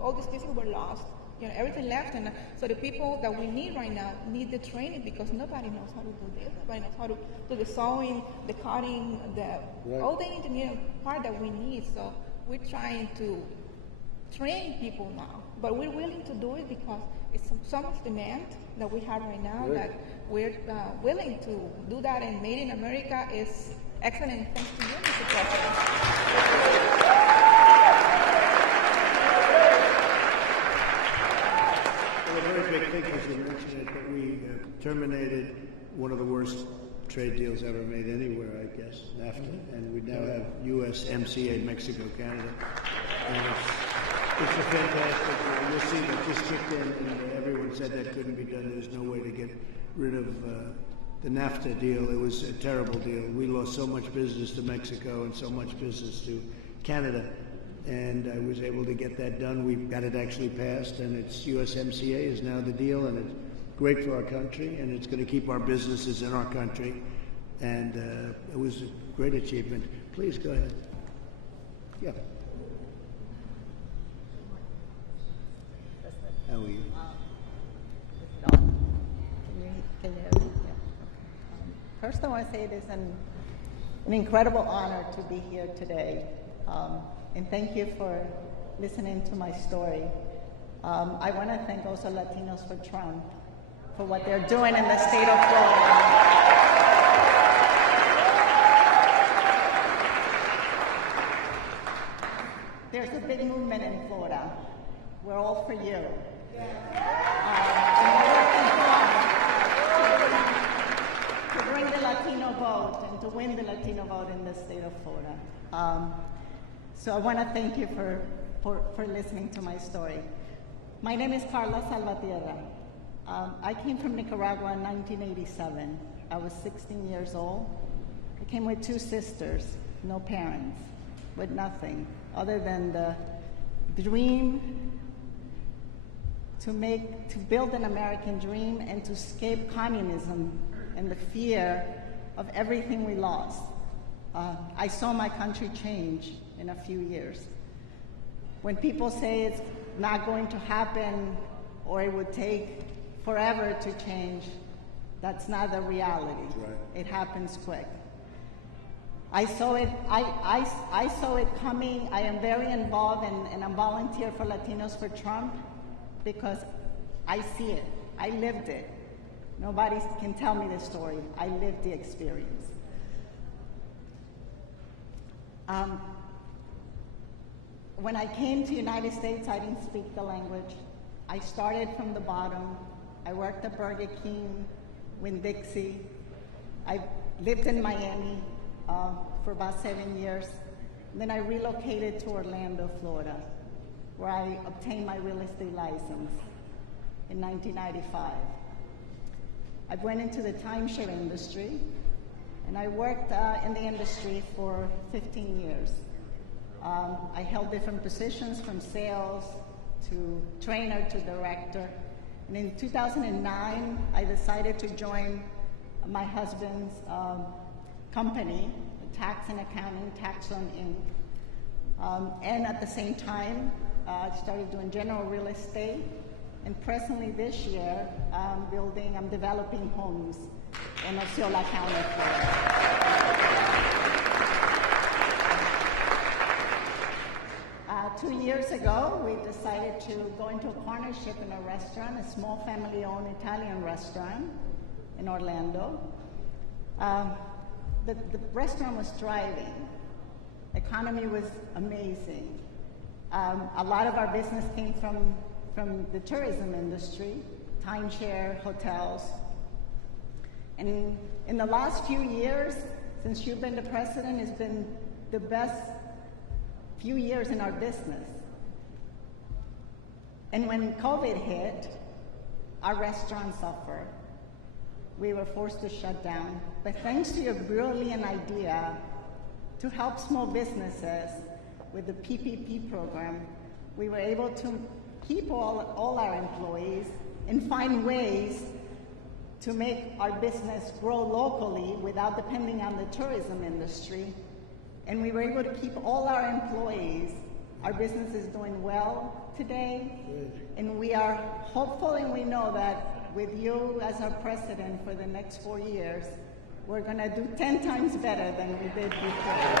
all these businesses were lost. Everything left, and so the people that we need right now need the training because nobody knows how to do this. Nobody knows how to do the sewing, the cutting, all the engineering part that we need. So we're trying to train people now, but we're willing to do it because it's so much demand that we have right now that we're willing to do that, and Made in America is excellent. Thanks to you, Mr. President. Well, a very big thing, as you mentioned it, that we terminated one of the worst trade deals ever made anywhere, I guess, NAFTA, and we now have USMCA, Mexico, Canada, and it's a fantastic deal. You'll see that just kicked in, and everyone said that couldn't be done. There's no way to get rid of the NAFTA deal. It was a terrible deal. We lost so much business to Mexico and so much business to Canada, and I was able to get that done. We've got it actually passed, and it's USMCA is now the deal, and it's great for our country, and it's going to keep our businesses in our country, and it was a great achievement. Please go ahead. Yeah. How are you? Can you hear me? Yeah. First, I want to say it is an incredible honor to be here today, and thank you for listening to my story. I want to thank also Latinos for Trump for what they're doing in the state of Florida. There's a big movement in Florida. We're all for you. To bring the Latino vote and to win the Latino vote in the state of Florida. So I want to thank you for listening to my story. My name is Carla Salvatierra. I came from Nicaragua in 1987. I was 16 years old. I came with 2 sisters, no parents, with nothing other than the dream to build an American dream and to escape communism and the fear of everything we lost. I saw my country change in a few years. When people say it's not going to happen or it would take forever to change, that's not the reality. Right. It happens quick. I saw it. I saw it coming. I am very involved and I'm volunteer for Latinos for Trump because I see it. I lived it. Nobody can tell me the story. I lived the experience. When I came to the United States, I didn't speak the language. I started from the bottom. I worked at Burger King, Winn-Dixie. I lived in Miami for about 7 years. And then I relocated to Orlando, Florida. where I obtained my real estate license in 1995. I went into the timeshare industry, and I worked in the industry for 15 years. I held different positions from sales to trainer to director. And in 2009, I decided to join my husband's company, Tax and Accounting, Tax on Inc. And at the same time, I started doing general real estate. And presently this year, I'm developing homes in Osceola County, Florida. 2 years ago, we decided to go into a partnership in a restaurant, a small family-owned Italian restaurant in Orlando. The restaurant was thriving. The economy was amazing. A lot of our business came from the tourism industry, timeshare, hotels. And in the last few years, since you've been the president, it's been the best few years in our business. And when COVID hit, our restaurant suffered. We were forced to shut down. But thanks to your brilliant idea to help small businesses with the PPP program, we were able to keep all our employees and find ways to make our business grow locally without depending on the tourism industry. And we were able to keep all our employees. Our business is doing well today. And we are hopeful, and we know that with you as our president for the next 4 years, we're going to do 10 times better than we did before.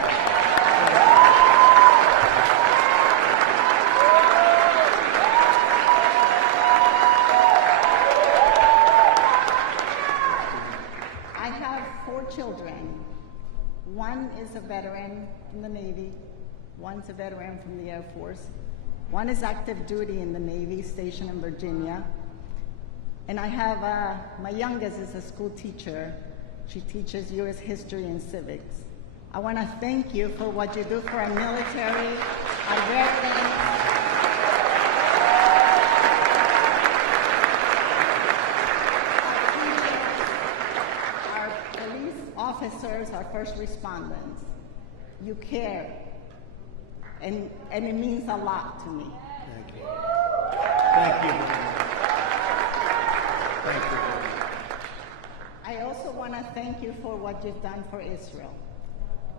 Children. One is a veteran from the Navy, one's a veteran from the Air Force, one is active duty in the Navy, stationed in Virginia, and I have my youngest is a school teacher. She teaches U.S. history and civics. I want to thank you for what you do for our military, our veterans. Officers, our first responders. You care, and it means a lot to me. Thank you. Thank you. Thank you. I also want to thank you for what you've done for Israel.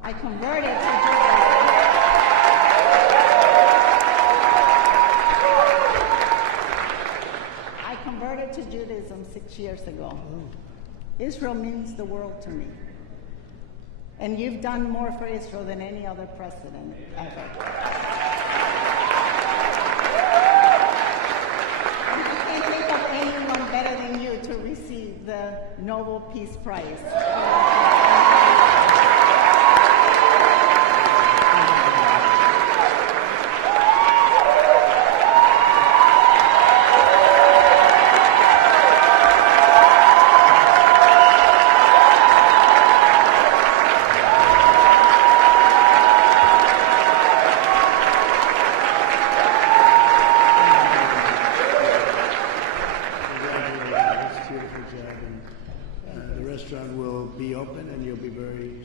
I converted to Judaism 6 years ago. Israel means the world to me. And you've done more for Israel than any other president ever. And I can't think of anyone better than you to receive the Nobel Peace Prize.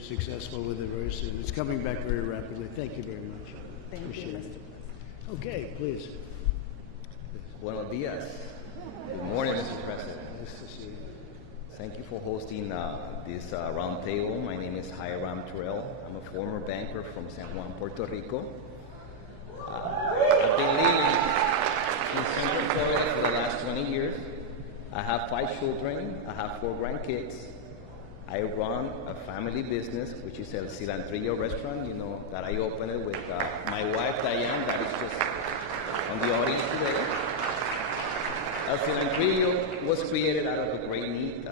Successful with it very soon. It's coming back very rapidly. Thank you very much. Thank Appreciate you, Mr. it. Okay, please. Buenos dias. Good morning, Mr. President. Nice to see you. Thank you for hosting this roundtable. My name is Hiram Terrell. I'm a former banker from San Juan, Puerto Rico. I've been living in Central Florida for the last 20 years. I have 5 children. I have 4 grandkids. I run a family business, which is El Cilantrillo restaurant, that I opened with my wife, Diane, that is just on the audience today. El Cilantrillo was created out of a great need.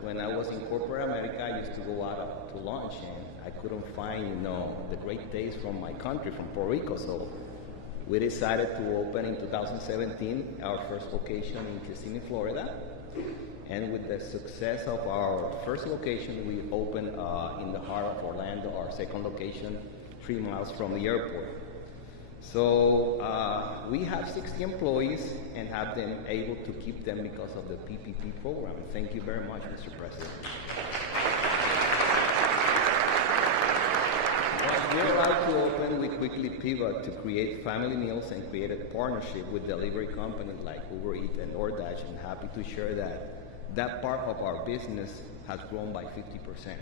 When I was in corporate America, I used to go out to lunch, and I couldn't find, the great taste from my country, from Puerto Rico. So we decided to open in 2017 our first location in Kissimmee, Florida. And with the success of our first location, we opened in the heart of Orlando, our second location, 3 miles from the airport. So we have 60 employees and have been able to keep them because of the PPP program. Thank you very much, Mr. President. Once we're allowed to open, we quickly pivot to create family meals and create a partnership with delivery companies like Uber Eats and DoorDash, and happy to share that that part of our business has grown by 50%.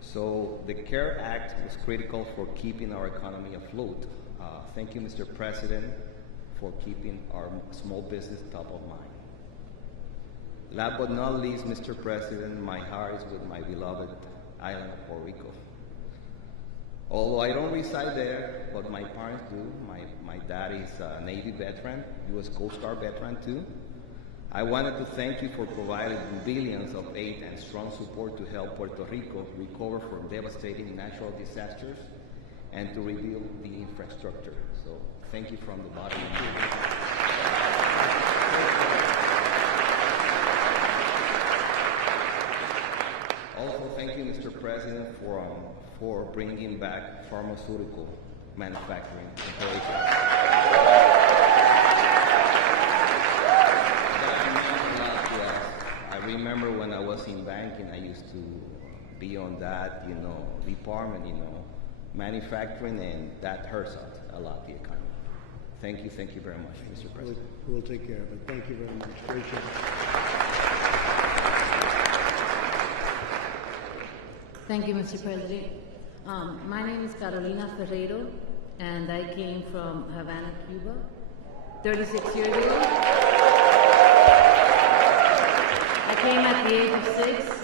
So the CARE Act was critical for keeping our economy afloat. Thank you, Mr. President, for keeping our small business top of mind. Last but not least, Mr. President, my heart is with my beloved island of Puerto Rico. Although I don't reside there, but my parents do. My dad is a Navy veteran, U.S. Coast Guard veteran too. I wanted to thank you for providing billions of aid and strong support to help Puerto Rico recover from devastating natural disasters and to rebuild the infrastructure. So thank you from the bottom of my heart. Also, thank you, Mr. President, for bringing back pharmaceutical manufacturing operations. I remember when I was in banking, I used to be on that, department, manufacturing, and that hurts us a lot, the economy. Thank you very much, Mr. President. We'll take care of it. Thank you very much. Appreciate it. Thank you, Mr. President. My name is Carolina Ferreiro, and I came from Havana, Cuba, 36 years ago. I came at the age of 6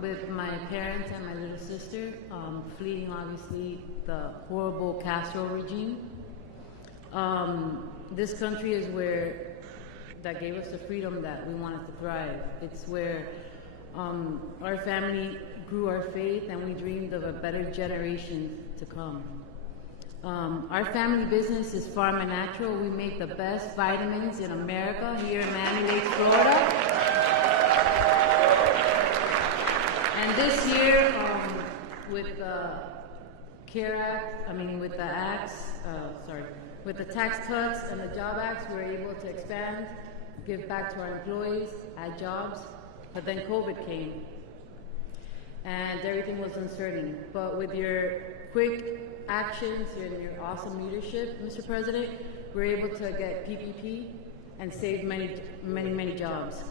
with my parents and my little sister, fleeing, obviously, the horrible Castro regime. This country is that gave us the freedom that we wanted to thrive. It's where our family grew our faith and we dreamed of a better generation to come. Our family business is Farm and Natural. We make the best vitamins in America here in Miami Lakes, Florida. And this year, with the CARE Act, with the Tax Cuts and the Job Acts, we were able to expand, give back to our employees, add jobs, but then COVID came, and everything was uncertain. But with your quick actions and your awesome leadership, Mr. President, we're able to get PPP and save many, many, many jobs.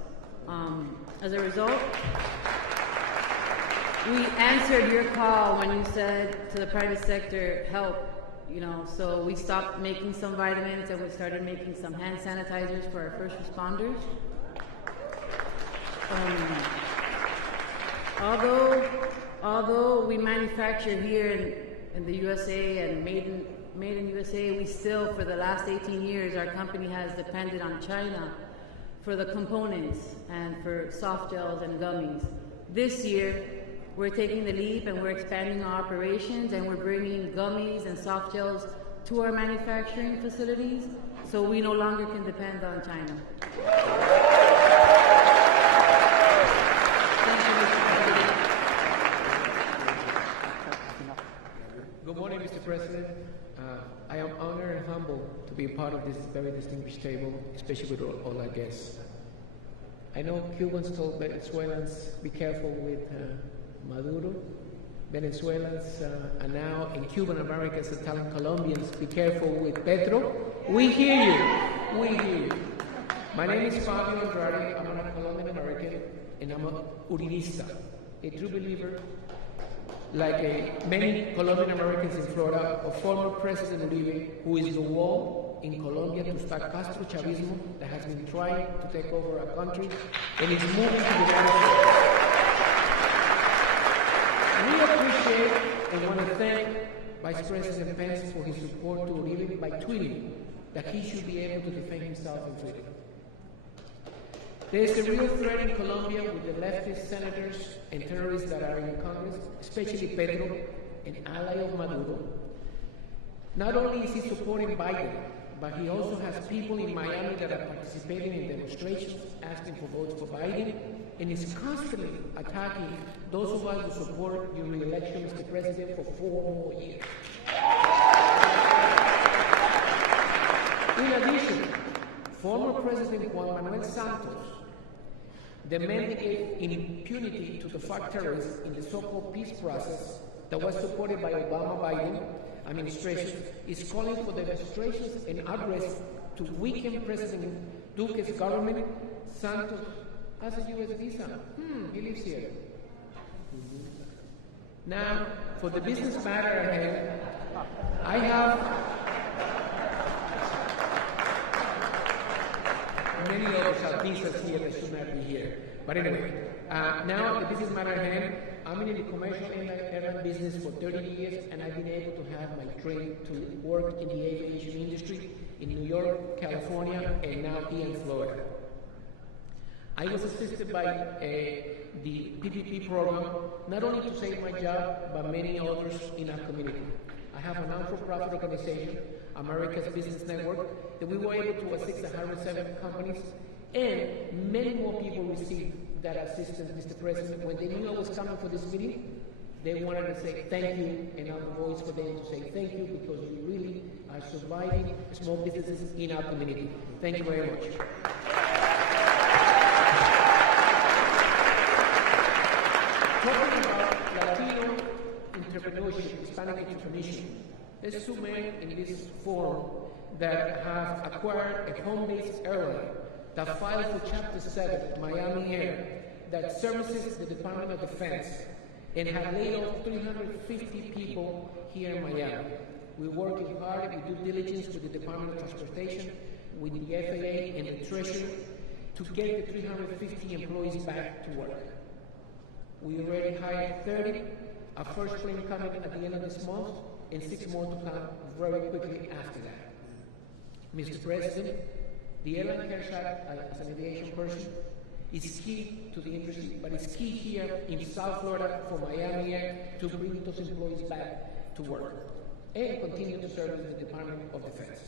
As a result, we answered your call when you said to the private sector, help, so we stopped making some vitamins and we started making some hand sanitizers for our first responders. Although we manufacture here in the USA and made in USA, we still, for the last 18 years, our company has depended on China for the components and for soft gels and gummies. This year, we're taking the leap and we're expanding our operations and we're bringing gummies and soft gels to our manufacturing facilities, so we no longer can depend on China. Thank you, Mr. President. Good morning, Mr. President. I am honored and humbled to be a part of this very distinguished table, especially with all our guests. I know Cubans told Venezuelans, be careful with Maduro. Venezuelans are now in Cuban Americans are telling Colombians, be careful with Petro. We hear you. We hear you. My name is Fabio Andrade. I'm a Colombian American, and I'm a Uribista, a true believer, like many Colombian Americans in Florida, of former President Uribe, who is the wall in Colombia to start Castro Chavismo that has been trying to take over our country and is moving to the United States. We appreciate and want to thank Vice President Pence for his support to Uribe by tweeting that he should be able to defend himself in freedom. There is a real threat in Colombia with the leftist senators and terrorists that are in Congress, especially Petro, an ally of Maduro. Not only is he supporting Biden, but he also has people in Miami that are participating in demonstrations, asking for votes for Biden, and is constantly attacking those of us who support your re-election, Mr. President, for 4 more years. In addition, former President Juan Manuel Santos demanded impunity to the FARC terrorists in the so-called peace process that was supported by Obama-Biden administration, is calling for demonstrations and arrests to weaken President Duque's government. Santos has a U.S. visa. He lives here. Now, for the business matter ahead, I have many other Southeasters here that should not be here. But anyway, now the business matter ahead, I'm in the commercial airline business for 30 years, and I've been able to have my training to work in the aviation industry in New York, California, and now here in Florida. I was assisted by the PPP program, not only to save my job, but many others in our community. I have a non-for-profit organization, America's Business Network, that we were able to assist 107 companies, and many more people received that assistance, Mr. President. When they knew I was coming for this meeting, they wanted to say thank you, and I'm the voice for them to say thank you, because you really are surviving small businesses in our community. Thank you very much. Talking about Latino entrepreneurship, Hispanic entrepreneurship, there's two men in this forum that have acquired a home-based airline that filed for Chapter 7, Miami Air, that services the Department of Defense, and have laid off 350 people here in Miami. We're working hard with due diligence with the Department of Transportation, with the FAA and the Treasury to get the 350 employees back to work. We already hired 30, our first plane coming at the end of this month, and 6 more to come very quickly after that. Mr. President, the airline cares as an aviation person is key to the industry, but it's key here in South Florida for Miami Air to bring those employees back to work and continue to serve the Department of Defense.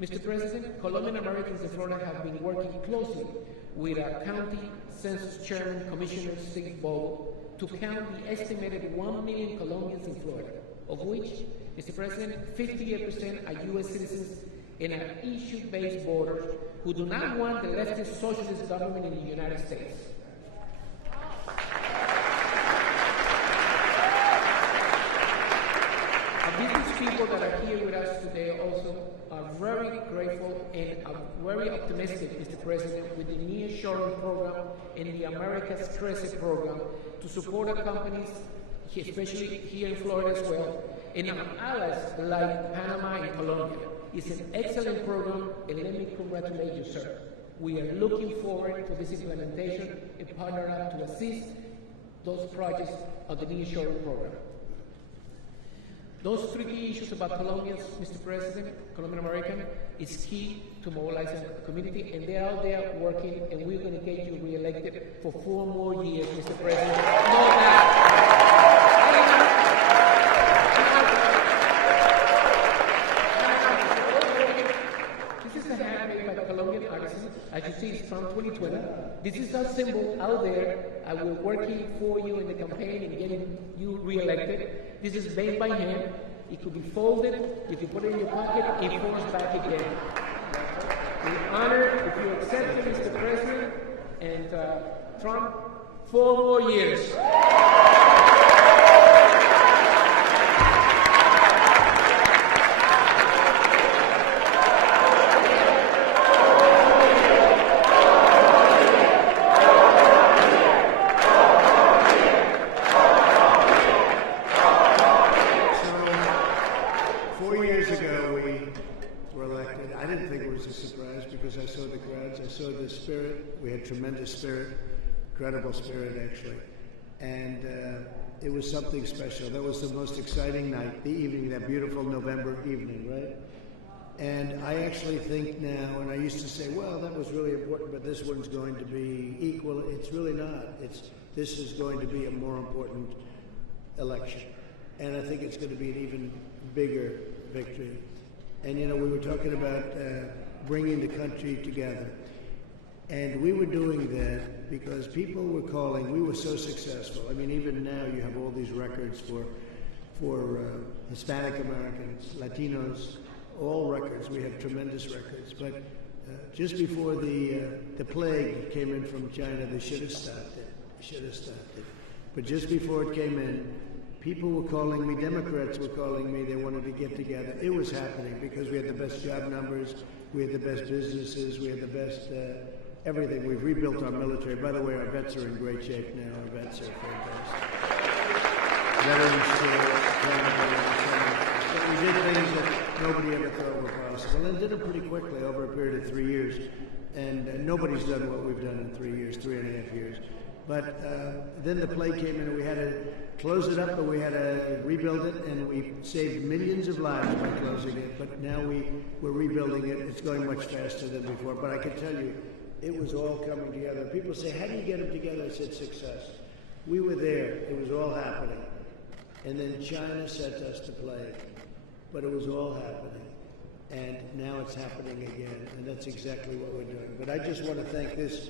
Mr. President, Colombian Americans in Florida have been working closely with our county census chairman, Commissioner Steve Bogle, to count the estimated 1 million Colombians in Florida, of which, Mr. President, 58% are U.S. citizens and are issue-based voters who do not want the leftist socialist government in the United States. Business people that are here with us today also are very grateful and are very optimistic, Mr. President, with the nearshoring program and the America's Crescent program to support our companies, especially here in Florida as well, and our allies like Panama and Colombia. It's an excellent program, and let me congratulate you, sir. We are looking forward to this implementation and partner up to assist those projects of the nearshoring program. Those 3 key issues about Colombians, Mr. President, Colombian American, is key to mobilizing the community, and they're out there working, and we're going to get you reelected for 4 more years, Mr. President. Know that. This is a hat made by the Colombian artisan. As you see, it's from 2020. This is our symbol out there. We're working for you in the campaign and getting you reelected. This is made by hand. It could be folded. If you put it in your pocket, it falls back again. We're honored if you accept it, Mr. President, and Trump, 4 more years. Tremendous spirit, incredible spirit actually, and it was something special. That was the most exciting night, the evening, that beautiful November evening, right? And I actually think now, and I used to say, well, that was really important, but this one's going to be equal. It's really not. This is going to be a more important election, and I think it's going to be an even bigger victory. And you know, we were talking about bringing the country together. And we were doing that because people were calling. We were so successful. I mean, even now you have all these records for Hispanic Americans, Latinos, all records. We have tremendous records. But just before the plague came in from China, they should have stopped it. But just before it came in, people were calling me, Democrats were calling me, they wanted to get together. It was happening because we had the best job numbers, we had the best businesses, we had the best everything. We've rebuilt our military. By the way, our vets are in great shape now. Our vets are fantastic. Veterans we did things that nobody ever thought were possible, and did them pretty quickly over a period of 3 years. And nobody's done what we've done in 3 years, 3.5 years. But then the plague came in, and we had to close it up, but we had to rebuild it, and we saved millions of lives by closing it. But now we're rebuilding it. It's going much faster than before. But I can tell you, it was all coming together. People say, how do you get them together? I said, success. We were there. It was all happening. And then China sent us to play it. But it was all happening. And now it's happening again. And that's exactly what we're doing. But I just want to thank this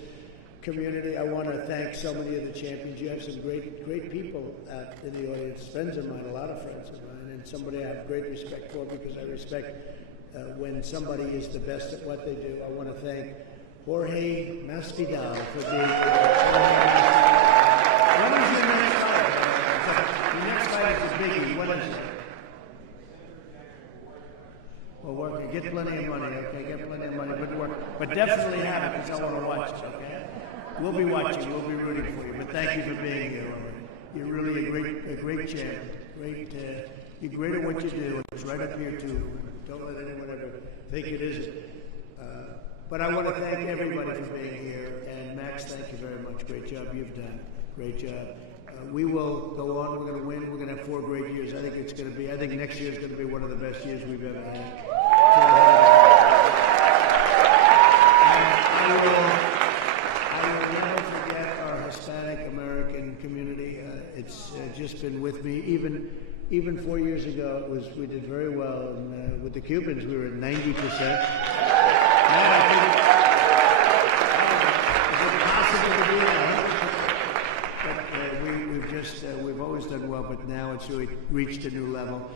community. I want to thank so many of the champions. You have some great people out in the audience, friends of mine, a lot of friends of mine, and somebody I have great respect for because I respect when somebody is the best at what they do. I want to thank Jorge Masvidal for being here. When is your next fight? Your next fight is a biggie. What is it? Well, work. Get plenty of money, okay? Get plenty of money, but work. But definitely have it because I want to watch it, okay? We'll be watching. We'll be rooting for you. But thank you for being here. You're really a great champ. You're great at what you do. It's right up here too. Don't let anyone ever think it isn't. But I want to thank everybody for being here. And Max, thank you very much. Great job you've done. Great job. We will go on. We're going to win. We're going to have 4 great years. I think next year is going to be one of the best years we've ever had. I will never forget our Hispanic American community. It's just been with me. Even 4 years ago, we did very well. And with the Cubans, we were at 90%. Now I think is it possible to do that? But we've always done well, but now it's really reached a new level.